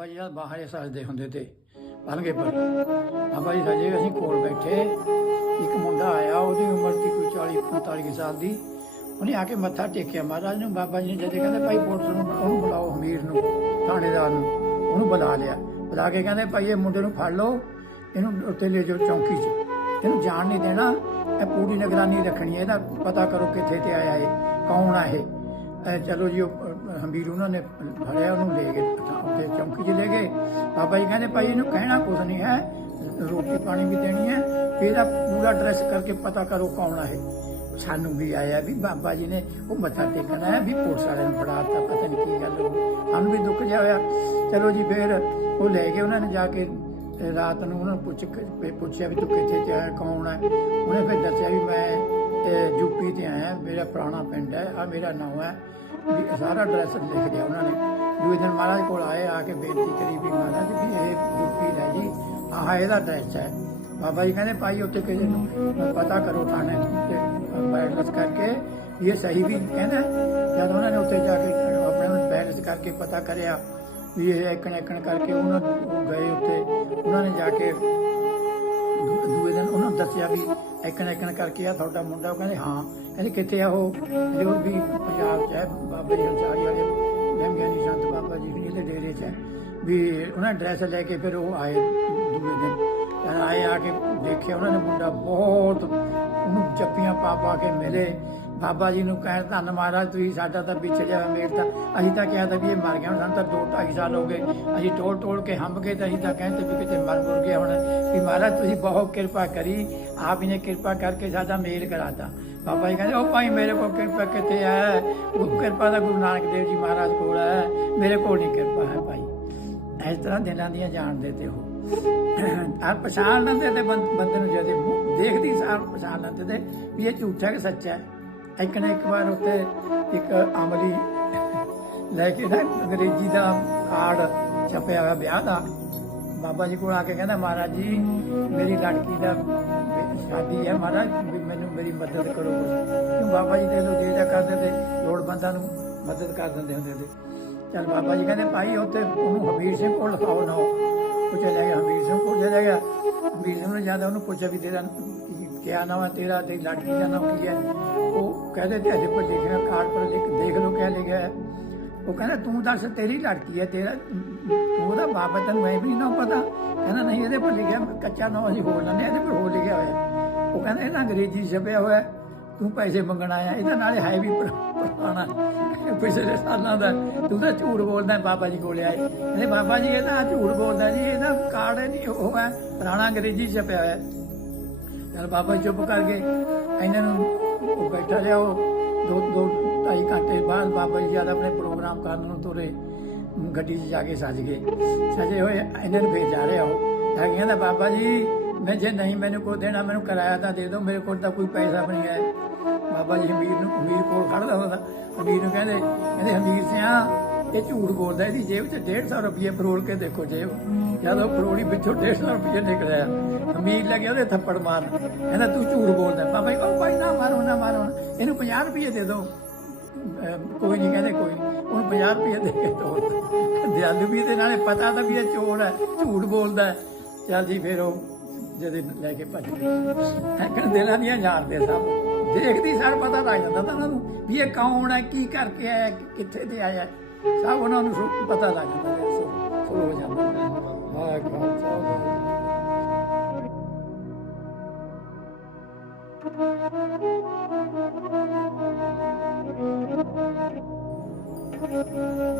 ਬਾਬਾ ਜੀ ਦਾ ਬਾਹਰ ਸਜਦੇ ਹੁੰਦੇ ਤੇ ਬਲਗੇ ਪਰ ਬਾਬਾ ਜੀ ਸਜੇ ਅਸੀਂ ਕੋਲ ਬੈਠੇ, ਇੱਕ ਮੁੰਡਾ ਆਇਆ, ਉਹਦੀ ਉਮਰ ਸੀ ਕੋਈ 40 45 ਸਾਲ ਦੀ। ਉਹਨੇ ਆ ਕੇ ਮੱਥਾ ਟੇਕਿਆ ਮਹਾਰਾਜ ਨੂੰ, ਬਾਬਾ ਜੀ ਨੇ ਜਦੇ ਕਹਿੰਦੇ, ਭਾਈ ਪੁਲਿਸ ਨੂੰ ਉਹਨੂੰ ਬੁਲਾਓ, ਅਮੀਰ ਨੂੰ, ਥਾਣੇਦਾਰ ਨੂੰ। ਉਹਨੂੰ ਬੁਲਾ ਲਿਆ। ਬੁਲਾ ਕੇ ਕਹਿੰਦੇ, ਭਾਈ ਇਹ ਮੁੰਡੇ ਨੂੰ ਫੜ ਲਓ, ਇਹਨੂੰ ਉੱਤੇ ਲੈ ਜਾਓ ਚੌਂਕੀ 'ਚ। ਇਹਨੂੰ ਜਾਣ ਨਹੀਂ ਦੇਣਾ, ਇਹ ਪੂਰੀ ਨਿਗਰਾਨੀ ਰੱਖਣੀ ਹੈ, ਇਹਦਾ ਪਤਾ ਕਰੋ ਕਿੱਥੇ ਤੇ ਆਇਆ ਇਹ, ਕੌਣ ਆ ਇਹ? ਇਹ ਚਲੋ ਜੀ, ਉਹ ਹੰਬੀਰ ਉਹਨਾਂ ਨੇ ਫੜਿਆ, ਉਹਨੂੰ ਲੈ ਗਏ ਉੱਤੇ ਚੌਂਕੀ 'ਚ ਲੈ ਗਏ। ਬਾਬਾ ਜੀ ਕਹਿੰਦੇ, ਭਾਈ, ਇਹਨੂੰ ਕਹਿਣਾ ਕੁਝ ਨਹੀਂ ਹੈ, ਰੋਟੀ ਪਾਣੀ ਵੀ ਦੇਣੀ ਹੈ ਇਹਦਾ ਪੂਰਾ ਡਰੈਸ ਕਰਕੇ ਪਤਾ ਕਰੋ ਕੌਣ ਆ ਇਹ। ਸਾਨੂੰ ਵੀ ਆਇਆ ਵੀ ਬਾਬਾ ਜੀ ਨੇ, ਉਹ ਮੱਥਾ ਟੇਕਣਾ ਹੈ ਵੀ ਪੁਲਿਸ ਵਾਲਿਆਂ ਨੂੰ ਫੜਾਤਾ ਪਤਾ ਨਹੀਂ ਕੀ ਗੱਲ ਹੋ ਸਾਨੂੰ ਵੀ ਦੁੱਖ ਜਿਹਾ ਹੋਇਆ। ਚਲੋ ਜੀ, ਫਿਰ ਉਹ ਲੈ ਗਏ ਉਹਨਾਂ ਨੇ ਜਾ ਕੇ, ਰਾਤ ਨੂੰ ਉਹਨਾਂ ਨੂੰ ਪੁੱਛ ਕੇ ਪੁੱਛਿਆ ਵੀ ਤੂੰ ਕਿੱਥੇ ਤੇ ਆਇਆ, ਕੌਣ ਹੈ ਉਹਨੇ ਫਿਰ ਦੱਸਿਆ ਵੀ ਮੈਂ ਯੂਪੀ ਤੇ ਆਇਆ, ਮੇਰਾ ਪੁਰਾਣਾ ਪਿੰਡ ਹੈ ਆ ਮੇਰਾ ਨਾਮ ਹੈ। ਵੀ ਸਾਰਾ ਐਡਰੈਸ ਲਿਖ ਦਿਆ ਉਹਨਾਂ ਨੇ। ਦੂਜੇ ਦਿਨ ਮਹਾਰਾਜ ਕੋਲ ਆਏ, ਆ ਕੇ ਬੇਨਤੀ ਕਰੀ ਵੀ ਮਹਾਰਾਜ ਵੀ ਇਹ ਯੂਪੀ ਦਾ ਜੀ। ਆਹ ਇਹਦਾ ਐਡਰੈਸ ਹੈ। ਬਾਬਾ ਜੀ ਕਹਿੰਦੇ, ਭਾਈ, ਉੱਥੇ ਕਿਸੇ ਨੂੰ ਪਤਾ ਕਰੋ ਥਾਣੇ ਤੇ ਬੈਲੈਂਸ ਕਰਕੇ ਇਹ ਸਹੀ ਵੀ ਕਹਿੰਦਾ ਜਦ ਉਹਨਾਂ ਨੇ ਉੱਥੇ ਜਾ ਕੇ ਆਪਣੇ ਨੂੰ ਕਰਕੇ ਪਤਾ ਕਰਿਆ, ਵੀ ਇਹ ਇੱਕਣ ਇੱਕਣ ਕਰਕੇ ਉਹਨਾਂ ਗਏ ਉੱਥੇ। ਉਹਨਾਂ ਨੇ ਜਾ ਕੇ ਦੂ- ਦੂਏ ਦਿਨ ਉਹਨਾਂ ਨੂੰ ਦੱਸਿਆ ਵੀ ਇੱਕਣ ਇੱਕਣ ਕਰਕੇ ਆ ਤੁਹਾਡਾ ਮੁੰਡਾ, ਉਹ ਕਹਿੰਦੇ ਹਾਂ। ਕਹਿੰਦੇ ਕਿੱਥੇ ਆ ਉਹ? ਕਹਿੰਦੇ ਵੀ ਪੰਜਾਬ 'ਚ ਹੈ, ਬਾਬਾ ਜੀ ਹੰਸਾਰੀ ਵਾਲੇ ਮਹਿੰਗਿਆਨੀ ਸੰਤ ਬਾਬਾ ਜੀ ਦੇ ਡੇਰੇ 'ਚ ਹੈ। ਵੀ ਉਹਨਾਂ ਐਡਰੈਸ ਲੈ ਕੇ ਫਿਰ ਉਹ ਆਏ ਦੂਏ ਦਿਨ। ਆਏ ਆ ਕੇ ਦੇਖਿਆ, ਉਹਨਾਂ ਨੇ ਮੁੰਡਾ ਬਹੁਤ ਉਹਨੂੰ ਚੱਪੀਆਂ ਪਾ ਪਾ ਕੇ ਮਿਲੇ। ਬਾਬਾ ਜੀ ਨੂੰ ਕਹਿਣ, ਧੰਨ ਮਹਾਰਾਜ, ਤੁਸੀਂ ਸਾਡਾ ਤਾਂ ਵਿਛੜਿਆ ਮੇਰ ਤਾਂ ਅਸੀਂ ਤਾਂ ਕਿਹਾ ਤਾਂ ਵੀ ਇਹ ਮਰ ਗਿਆ ਸਾਨੂੰ ਤਾਂ 2 2.5 ਸਾਲ ਹੋ ਗਏ। ਅਸੀਂ ਟੋਲ ਟੋਲ ਕੇ ਹੰਬ ਗਏ ਤਾਂ ਅਸੀਂ ਤਾਂ ਕਹਿੰਦੇ ਵੀ ਕਿਤੇ ਮਰ ਮੁਰ ਗਿਆ ਹੁਣ। ਵੀ ਮਹਾਰਾਜ, ਤੁਸੀਂ ਬਹੁਤ ਕਿਰਪਾ ਕਰੀ, ਆਪ ਹੀ ਨੇ ਕਿਰਪਾ ਕਰਕੇ ਸਾਡਾ ਮੇਲ ਕਰਾਤਾ। ਬਾਬਾ ਜੀ ਕਹਿੰਦੇ ਉਹ ਭਾਈ, ਮੇਰੇ ਕੋਲ ਕਿਰਪਾ ਕਿਤੇ ਹੈ ਉਹ ਕਿਰਪਾ ਦਾ ਗੁਰੂ ਨਾਨਕ ਦੇਵ ਜੀ ਮਹਾਰਾਜ ਕੋਲ ਹੈ ਮੇਰੇ ਕੋਲ ਨਹੀਂ ਕਿਰਪਾ ਹੈ ਭਾਈ। ਇਸ ਤਰ੍ਹਾਂ ਦਿਲਾਂ ਦੀਆਂ ਜਾਣਦੇ ਤੇ ਉਹ। ਆ ਪਛਾਣ ਲੈਂਦੇ ਤੇ ਬੰਦੇ ਨੂੰ ਜਦੋਂ ਦੇਖਦੀ ਸਾਰ ਪਛਾਣ ਲੈਂਦੇ ਤੇ ਵੀ ਇਹ ਝੂਠਾ ਕਿ ਸੱਚਾ ਹੈ? ਇੱਕ ਨਾ ਇੱਕ ਵਾਰ ਉੱਤੇ ਇੱਕ ਅਮਲੀ ਲੈ ਕੇ ਨਾ ਅੰਗਰੇਜ਼ੀ ਦਾ ਕਾਰਡ ਛਪਿਆ ਹੋਇਆ ਵਿਆਹ ਦਾ। ਬਾਬਾ ਜੀ ਕੋਲ ਆ ਕੇ ਕਹਿੰਦਾ, ਮਹਾਰਾਜ ਜੀ, ਮੇਰੀ ਲੜਕੀ ਦਾ ਸ਼ਾਦੀ ਹੈ, ਮਹਾਰਾਜ, ਵੀ ਮੈਨੂੰ ਮੇਰੀ ਮਦਦ ਕਰੋ। ਕਿਉਂ ਬਾਬਾ ਜੀ ਦੇ ਲੋ ਜੇ ਕਰਦੇ ਤੇ ਲੋੜਵੰਦਾਂ ਨੂੰ ਮਦਦ ਕਰ ਦਿੰਦੇ ਹੁੰਦੇ ਤੇ ਚਲ ਬਾਬਾ ਜੀ ਕਹਿੰਦੇ, ਭਾਈ, ਉੱਥੇ ਉਹਨੂੰ ਹਬੀਰ ਸਿੰਘ ਕੋਲ ਲਿਖਾਓ ਨਾ। ਪੁੱਛਿਆ ਚਲੇ ਗਿਆ ਹਬੀਰ ਸਿੰਘ ਕੋਲ ਚਲੇ ਗਿਆ। ਹਬੀਰ ਸਿੰਘ ਨੇ ਜਾਂਦਾ ਉਹਨੂੰ ਪੁੱਛਿਆ ਵੀ ਤੇਰਾ ਕਿਆ ਨਾਮ ਹੈ ਤੇਰਾ ਤੇ ਲੜਕੀ ਦਾ ਨਾਮ ਕੀ ਹੈ? ਉਹ ਕਹਿੰਦੇ ਤੇ ਅਜੇ ਪਰ ਲਿਖਿਆ ਕਾਰਡ ਪਰ ਲਿਖ ਦੇਖ ਲਓ ਕਿਆ ਲਿਖਿਆ ਹੈ। ਉਹ ਕਹਿੰਦਾ, ਤੂੰ ਦੱਸ ਤੇਰੀ ਲੜਕੀ ਹੈ, ਤੇਰਾ ਤੂੰ ਉਹਦਾ ਬਾਪ ਹੈ, ਤੈਨੂੰ ਐ ਵੀ ਨਾ ਪਤਾ। ਕਹਿੰਦਾ, ਨਹੀਂ, ਇਹਦੇ ਪਰ ਲਿਖਿਆ ਕੱਚਾ ਨਾਮ ਅਸੀਂ ਹੋਰ ਲੈਂਦੇ ਇਹਦੇ ਪਰ ਹੋਰ ਲਿਖਿਆ ਹੋਇਆ ਉਹ ਕਹਿੰਦਾ ਇਹਦਾ ਅੰਗਰੇਜ਼ੀ ਛਪਿਆ ਹੋਇਆ ਤੂੰ ਪੈਸੇ ਮੰਗਣ ਆਇਆ, ਇਹਦਾ ਨਾਲੇ ਹੈ ਵੀ ਪੁਰਾਣਾ। ਪਿਛਲੇ ਸਾਲਾਂ ਦਾ। ਤੂੰ ਤਾਂ ਝੂਠ ਬੋਲਦਾ ਬਾਬਾ ਜੀ ਕੋਲੇ ਆਏ। ਕਹਿੰਦੇ, ਬਾਬਾ ਜੀ ਇਹਦਾ ਝੂਠ ਬੋਲਦਾ ਜੀ ਇਹਦਾ ਕਾਰਡ ਹੈ, ਨਹੀਂ, ਉਹ ਹੈ। ਪੁਰਾਣਾ ਅੰਗਰੇਜ਼ੀ ਛਪਿਆ ਹੋਇਆ ਚਲ ਬਾਬਾ ਜੀ ਚੁੱਪ ਕਰ ਗਏ। ਇਹਨਾਂ ਨੂੰ ਉਹ ਬੈਠਾ ਰਿਹਾ, ਉਹ ਦੋ ਦੋ, ਢਾਈ ਘੰਟੇ ਬਾਅਦ ਬਾਬਾ ਜੀ ਜਦ ਆਪਣੇ ਪ੍ਰੋਗਰਾਮ ਕਰਨ ਨੂੰ ਤੁਰੇ, ਗੱਡੀ 'ਚ ਜਾ ਕੇ ਸੱਜ ਗਏ। ਸਜੇ ਹੋਏ, ਇਹਨਾਂ ਨੂੰ ਫੇਰ ਜਾ ਰਿਹਾ ਉਹ। ਤਾਂ ਕਹਿੰਦਾ, ਬਾਬਾ ਜੀ, ਮੈਂ ਜੇ ਨਹੀਂ ਮੈਨੂੰ ਕੋਈ ਦੇਣਾ, ਮੈਨੂੰ ਕਿਰਾਇਆ ਤਾਂ ਦੇ ਦਿਓ, ਮੇਰੇ ਕੋਲ ਤਾਂ ਕੋਈ ਪੈਸਾ ਵੀ ਨਹੀਂ ਹੈ। ਬਾਬਾ ਜੀ ਹਮੀਰ ਨੂੰ, ਹਮੀਰ ਕੋਲ ਖੜਦਾ ਹੁੰਦਾ। ਹਮੀਰ ਨੂੰ ਕਹਿੰਦੇ ਕਹਿੰਦੇ ਹਮੀਰ ਸਿਆ ਇਹ ਝੂਠ ਬੋਲਦਾ ਇਹਦੀ ਜੇਬ 'ਚ 150 ਰੁਪਏ ਫਰੋਲ ਕੇ ਦੇਖੋ ਜੇਬ। ਜਦੋਂ ਫਰੋੜੀ ਵਿੱਚੋਂ 150 ਰੁਪਏ ਨਿਕਲਿਆ। ਅਮੀਰ ਲੱਗੇ ਉਹਦੇ ਥੱਪੜ ਮਾਰ। ਕਹਿੰਦਾ, ਤੂੰ ਝੂਠ ਬੋਲਦਾ ਬਾਬਾ ਜੀ ਉਹ ਭਾਈ ਨਾ ਮਾਰੋ ਨਾ ਮਾਰੋ। ਇਹਨੂੰ 50 ਰੁਪਏ ਦੇ ਦਿਓ ਕੋਈ ਨਹੀਂ ਕਹਿੰਦੇ, ਕੋਈ ਉਹਨੂੰ 50 ਰੁਪਏ ਦੇ ਕੇ ਤੋੜ ਦਿਆਲੂ ਵੀ ਤੇ ਨਾਲੇ ਪਤਾ ਤਾਂ ਵੀ ਇਹ ਚੋਰ ਹੈ, ਝੂਠ ਬੋਲਦਾ ਚੱਲ ਜੀ, ਫਿਰ ਉਹ ਜਦੇ ਲੈ ਕੇ ਭੱਜ ਗਏ। ਹੈਕਣ ਦਿਲਾਂ ਦੀਆਂ ਜਾਣਦੇ ਸਭ। ਦੇਖਦੀ ਸਾਰ ਪਤਾ ਲੱਗ ਜਾਂਦਾ ਤਾਂ ਉਹਨਾਂ ਨੂੰ ਵੀ ਇਹ ਕੌਣ ਹੈ, ਕੀ ਕਰਕੇ ਆਇਆ, ਕਿੱਥੇ ਤੇ ਆਇਆ। ਸਭ ਉਹਨਾਂ ਨੂੰ ਸੁ- ਪਤਾ ਲੱਗ ਜਾਂਦਾ ਹੈ ਸੋ ਸ਼ੁਰੂ ਹੋ ਜਾਂਦਾ ਵਾਹ ਖਾਲਸਾ ਵਾਹਿਗੁਰੂ